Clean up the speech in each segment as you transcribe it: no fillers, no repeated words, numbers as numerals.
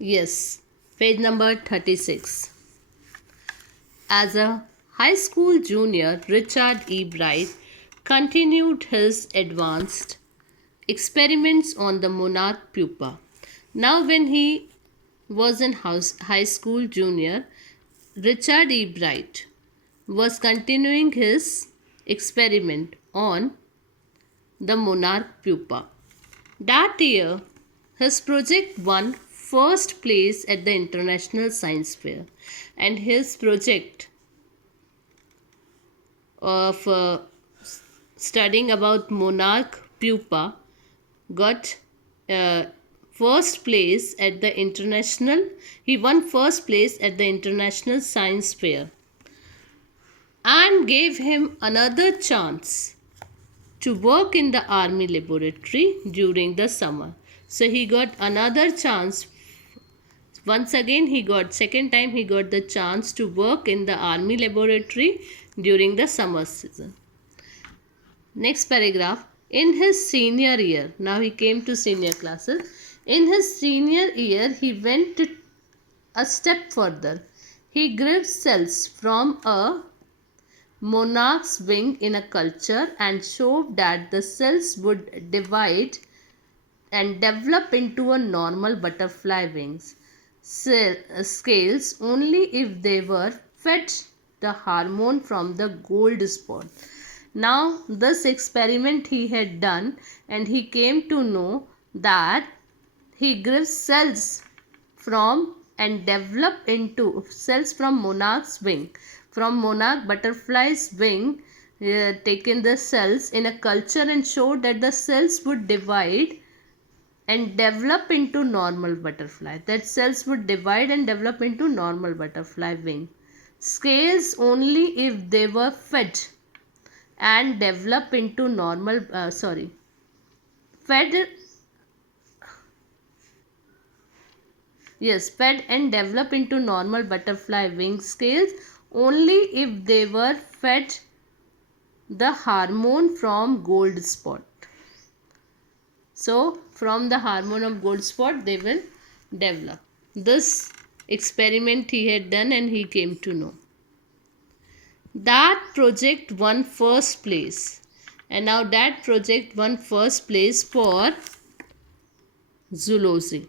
Yes, page number 36. As a high school junior, Richard E. Bright continued his advanced experiments on the monarch pupa. Now, when he was in high school junior, Richard E. Bright was continuing his experiment on the monarch pupa. That year, his project won first place at the International Science Fair, and his project of studying about monarch pupa got uh, first place at the international he won first place at the International Science Fair, and gave him another chance to work in the army laboratory during the summer. So he got another chance. Once again, second time he got the chance to work in the army laboratory during the summer season. Next paragraph. In his senior year, now he came to senior classes. In his senior year, he went a step further. He grew cells from a monarch's wing in a culture and showed that the cells would divide and develop into a normal butterfly wings scales only if they were fed the hormone from the gold spot. Now, this experiment he had done, and he came to know that he grew cells from and develop into cells from monarch's wing. From monarch butterfly's wing, taken the cells in a culture and showed that the cells would divide and develop into normal butterfly. That cells would divide and develop into normal butterfly wing. Scales only if they were fed and develop into normal, fed, fed and develop into normal butterfly wing scales only if they were fed the hormone from gold spot. So, from the hormone of gold spot, they will develop. This experiment he had done and he came to know. That project won first place. And now that project won first place for zoology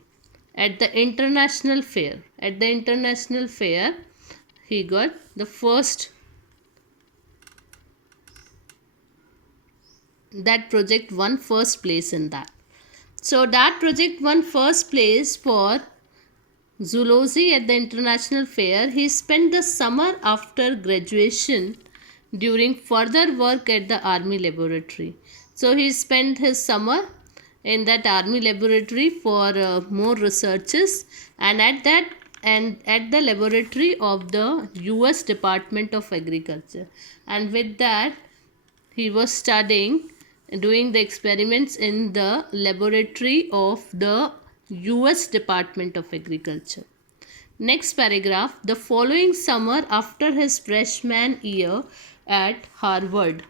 at the international fair. At the international fair, he got the first. That project won first place in that. So that project won first place for zoology at the international fair. He spent the summer after graduation during further work at the army laboratory. So he spent his summer in that army laboratory for more researches, and at the laboratory of the US Department of Agriculture, and with that he was studying, doing the experiments in the laboratory of the US Department of Agriculture. Next paragraph. The following summer, after his freshman year at Harvard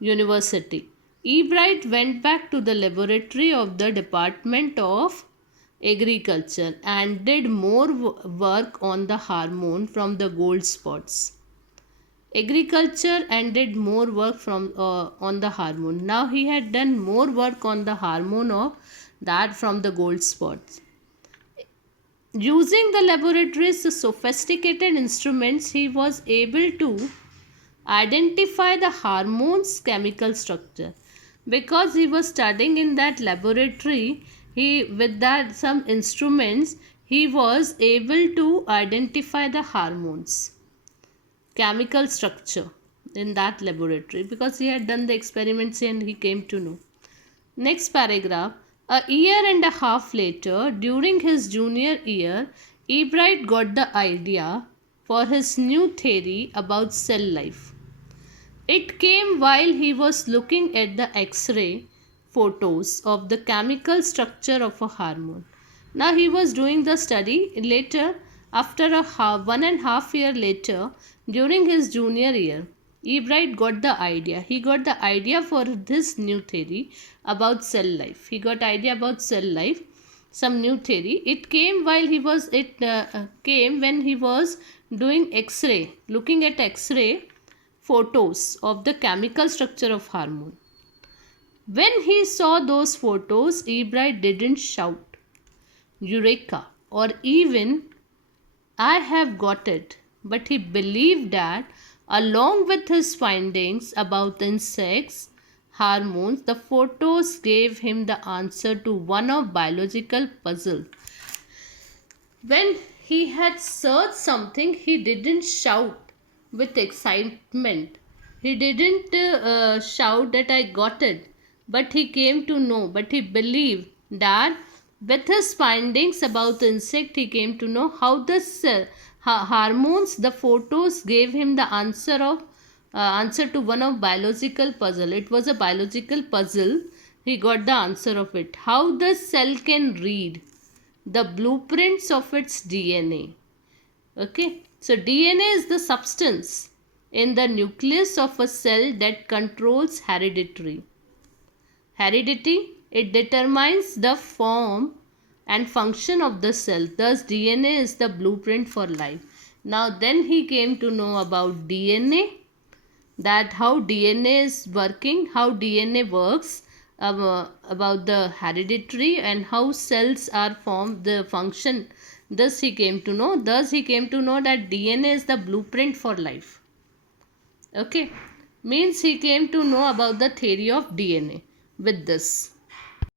University, E. Bright went back to the laboratory of the Department of Agriculture and did more work on the hormone from the gold spots. Agriculture and did more work from on the hormone. Now he had done more work on the hormone of that from the gold spots. Using the laboratory's sophisticated instruments, he was able to identify the hormone's chemical structure. Because he was studying in that laboratory, with that some instruments, he was able to identify the hormones chemical structure in that laboratory, because he had done the experiments and he came to know. Next paragraph. A year and a half later, during his junior year, E. Bright got the idea for his new theory about cell life. It came while he was looking at the X-ray photos of the chemical structure of a hormone. Now he was doing the study later, after 1.5 years later, during his junior year. E. Bright got the idea. He got the idea for this new theory about cell life. He got idea about cell life, some new theory. It came while he was came when he was doing X-ray, looking at X-ray photos of the chemical structure of hormone. When he saw those photos, Ebright didn't shout Eureka or even I have got it, but he believed that along with his findings about the insects, hormones, the photos gave him the answer to one of biological puzzle. When he had searched something, he didn't shout with excitement. He didn't shout that I got it, but he came to know, but he believed that with his findings about the insect, he came to know how the hormones, the photos gave him the answer to one of biological puzzle. It was a biological puzzle. He got the answer of it. How the cell can read the blueprints of its DNA. Okay, so DNA is the substance in the nucleus of a cell that controls heredity. It determines the form and function of the cell. Thus, DNA is the blueprint for life. Now, then he came to know about DNA, that how DNA is working, how DNA works, about the hereditary and how cells are formed, the function. Thus he came to know. Thus he came to know that DNA is the blueprint for life. Okay, means he came to know about the theory of DNA with this.